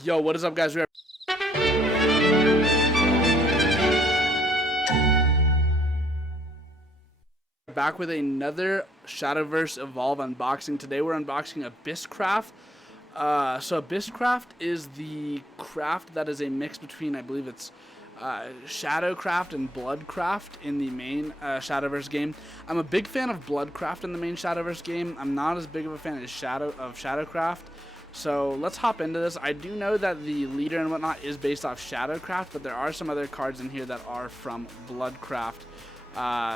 Yo, what is up, guys? We're back with another Shadowverse Evolve unboxing. Today we're unboxing Abysscraft. So Abysscraft is the craft that is a mix between, I believe it's Shadowcraft and Bloodcraft in the main Shadowverse game. I'm a big fan of Bloodcraft in the main Shadowverse game. I'm not as big of a fan as Shadowcraft. So let's hop into this. I do know that the leader and whatnot is based off Shadowcraft, but there are some other cards in here that are from Bloodcraft,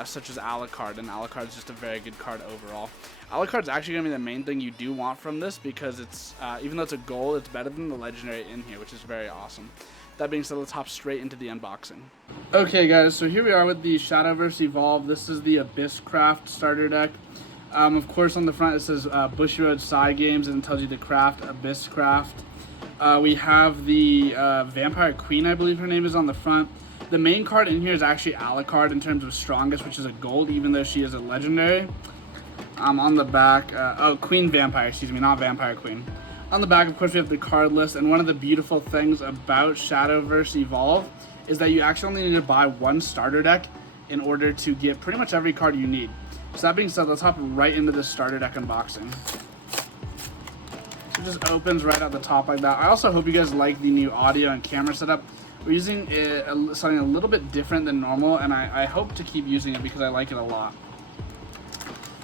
such as Alucard, and Alucard is just a very good card overall. Alucard's actually going to be the main thing you do want from this because it's, even though it's a gold, it's better than the legendary in here, which is very awesome. That being said, let's hop straight into the unboxing. Okay guys, so here we are with the Shadowverse Evolve. This is the Abysscraft starter deck. Of course, on the front it says Bushiroad Side Games, and it tells you the craft, Abysscraft. We have the Vampire Queen, I believe her name is, on the front. The main card in here is actually Alucard in terms of strongest, which is a gold, even though she is a legendary. On the back, Queen Vampire, excuse me, not Vampire Queen. On the back, of course, we have the card list, and one of the beautiful things about Shadowverse Evolve is that you actually only need to buy one starter deck in order to get pretty much every card you need. So that being said, let's hop right into this starter deck unboxing. So it just opens right at the top like that. I also hope you guys like the new audio and camera setup. We're using something a little bit different than normal, and I hope to keep using it because I like it a lot.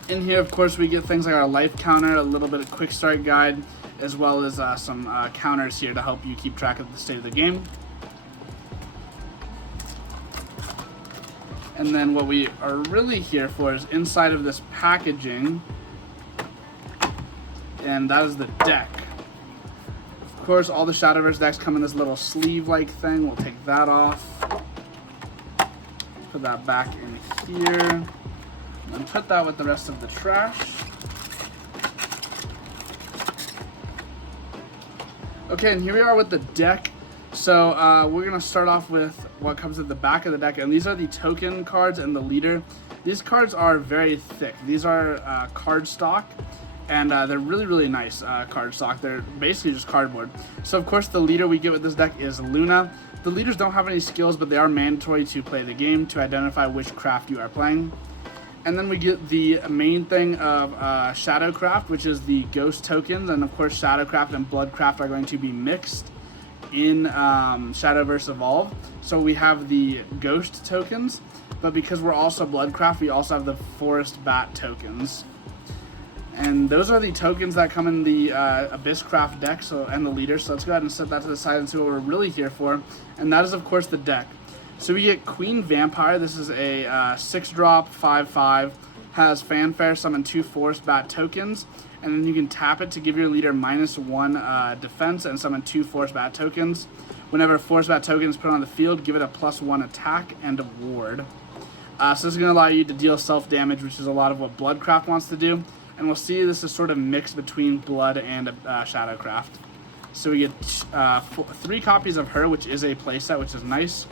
In here, of course, we get things like our life counter, a little bit of quick start guide, as well as some counters here to help you keep track of the state of the game. And then what we are really here for is inside of this packaging, and that is the deck. Of course, all the Shadowverse decks come in this little sleeve-like thing. We'll take that off, put that back in here, and put that with the rest of the trash. Okay, and here we are with the deck. So we're going to start off with what comes at the back of the deck, and these are the token cards and the leader. These cards are very thick. These are card stock, and they're really, really nice card stock. They're basically just cardboard. So of course the leader we get with this deck is Luna. The leaders don't have any skills, but they are mandatory to play the game to identify which craft you are playing. And then we get the main thing of Shadowcraft, which is the ghost tokens, and of course Shadowcraft and Bloodcraft are going to be mixed in Shadowverse Evolve. So we have the ghost tokens, but because we're also Bloodcraft, we also have the forest bat tokens. And those are the tokens that come in the Abysscraft deck, and the leader. So let's go ahead and set that to the side and see what we're really here for. And that is, of course, the deck. So we get Queen Vampire. This is a 6-drop, 5/5, has Fanfare, summon 2 forest bat tokens, and then you can tap it to give your leader -1 defense and summon 2 forest bat tokens. Whenever a forest bat token is put on the field, give it a +1 attack and a ward. So this is going to allow you to deal self-damage, which is a lot of what Bloodcraft wants to do. And we'll see this is sort of mixed between Blood and Shadowcraft. So we get 3 copies of her, which is a playset, which is nice.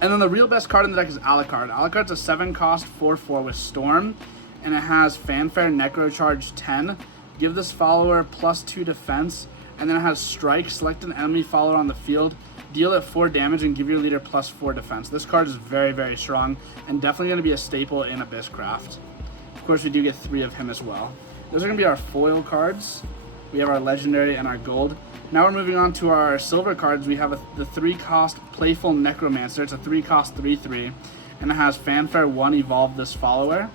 And then the real best card in the deck is Alucard. Alucard's a 7-cost 4/4 with Storm, and it has Fanfare, Necrocharge 10. Give this follower +2 defense, and then it has Strike. Select an enemy follower on the field, deal it 4 damage, and give your leader +4 defense. This card is very, very strong, and definitely going to be a staple in Abysscraft. Of course, we do get 3 of him as well. Those are going to be our foil cards. We have our legendary and our gold. Now we're moving on to our silver cards. We have the 3-cost Playful Necromancer. It's a 3-cost 3/3, and it has Fanfare 1, evolve this follower.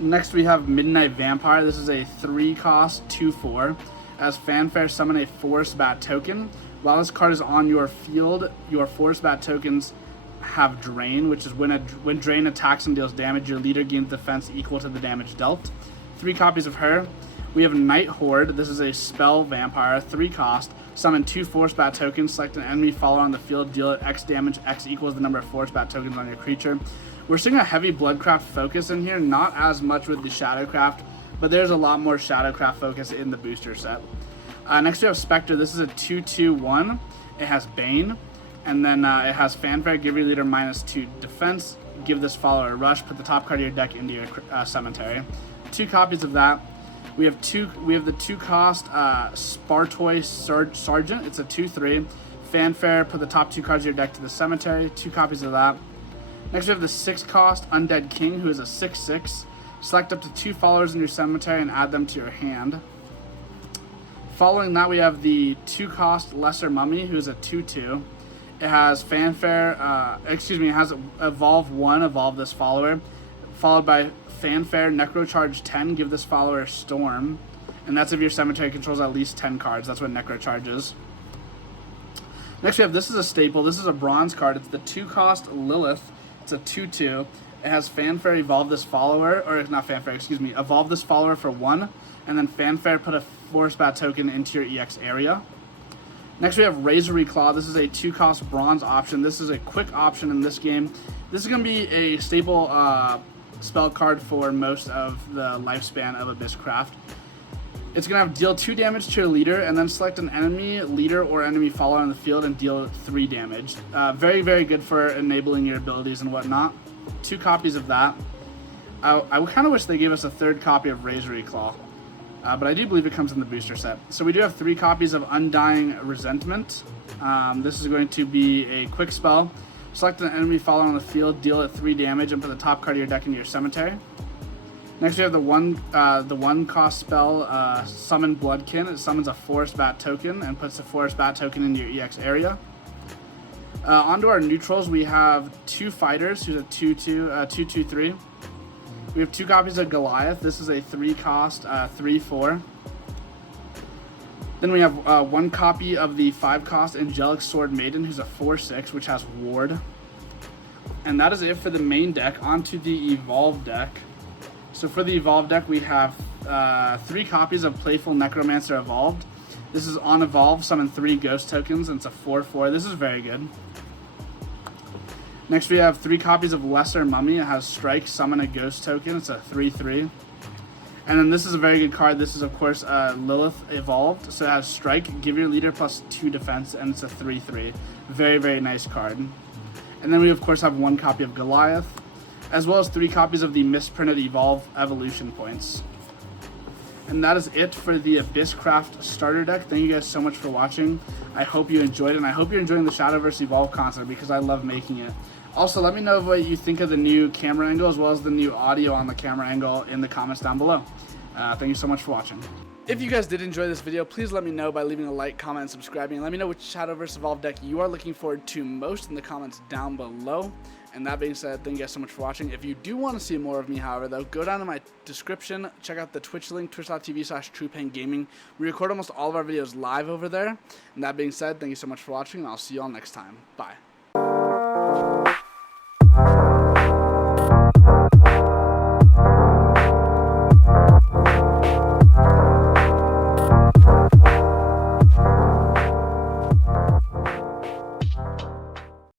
Next we have Midnight Vampire. This is a 3-cost 2/4. As Fanfare, summon a Forest Bat token. While this card is on your field, your Forest Bat tokens have Drain, which is when Drain attacks and deals damage, your leader gains defense equal to the damage dealt. 3 copies of her. We have Night Horde. This is a spell vampire, 3-cost. Summon 2 Forest Bat tokens. Select an enemy follower on the field. Deal it X damage. X equals the number of Forest Bat tokens on your creature. We're seeing a heavy Bloodcraft focus in here. Not as much with the Shadowcraft, but there's a lot more Shadowcraft focus in the booster set. Next we have Spectre. This is a 2/2/1. It has Bane. And then it has Fanfare. Give your leader -2 defense. Give this follower a rush. Put the top card of your deck into your cemetery. 2 copies of that. We have the 2-cost Spartoy Sergeant. It's a 2/3. Fanfare. Put the top 2 cards of your deck to the cemetery. 2 copies of that. Next we have the 6-cost Undead King, who is a 6/6. Select up to 2 followers in your cemetery and add them to your hand. Following that, we have the 2-cost Lesser Mummy, who is a 2/2. It has Fanfare, it has Evolve 1, evolve this follower, followed by Fanfare, Necrocharge 10, give this follower Storm. And that's if your cemetery controls at least 10 cards. That's what Necrocharge is. Next we have, this is a staple, this is a bronze card. It's the 2-cost Lilith. It's a 2/2. It has Fanfare, evolve this follower, or not Fanfare, evolve this follower for 1, and then Fanfare, put a Forest Bat token into your EX area. Next we have Razory Claw. This is a 2-cost bronze option. This is a quick option in this game. This is going to be a staple spell card for most of the lifespan of Abysscraft. It's going to have deal 2 damage to your leader, and then select an enemy leader or enemy follower on the field and deal 3 damage. Very, very good for enabling your abilities and whatnot. 2 copies of that. I kind of wish they gave us a 3rd copy of Razory Claw. But I do believe it comes in the booster set. So we do have 3 copies of Undying Resentment. This is going to be a quick spell. Select an enemy follower on the field, deal it 3 damage, and put the top card of your deck into your cemetery. Next we have the 1-cost spell, Summon Bloodkin. It summons a Forest Bat token and puts the Forest Bat token into your EX area. Onto our neutrals, we have 2 fighters, who's a 2/3. We have 2 copies of Goliath. This is a 3-cost 3/4. Then we have 1 copy of the 5-cost Angelic Sword Maiden, who's a 4/6, which has Ward. And that is it for the main deck. Onto the Evolve deck. So for the Evolve deck, we have 3 copies of Playful Necromancer Evolved. This is on Evolve, summon 3 ghost tokens, and it's a 4/4. This is very good. Next we have 3 copies of Lesser Mummy. It has Strike, summon a ghost token. It's a 3/3. And then this is a very good card. This is of course Lilith Evolved. So it has Strike, give your leader +2 defense, and it's a 3/3. Very, very nice card. And then we of course have 1 copy of Goliath, as well as 3 copies of the misprinted Evolve Evolution points. And that is it for the Abysscraft starter deck. Thank you guys so much for watching. I hope you enjoyed it, and I hope you're enjoying the Shadowverse Evolve concept because I love making it. Also, let me know what you think of the new camera angle as well as the new audio on the camera angle in the comments down below. Thank you so much for watching. If you guys did enjoy this video, please let me know by leaving a like, comment, and subscribing. And let me know which Shadowverse Evolve deck you are looking forward to most in the comments down below. And that being said, thank you guys so much for watching. If you do want to see more of me, however, though, go down to my description, check out the Twitch link, twitch.tv/TruePainGaming. We record almost all of our videos live over there. And that being said, thank you so much for watching, and I'll see you all next time. Bye.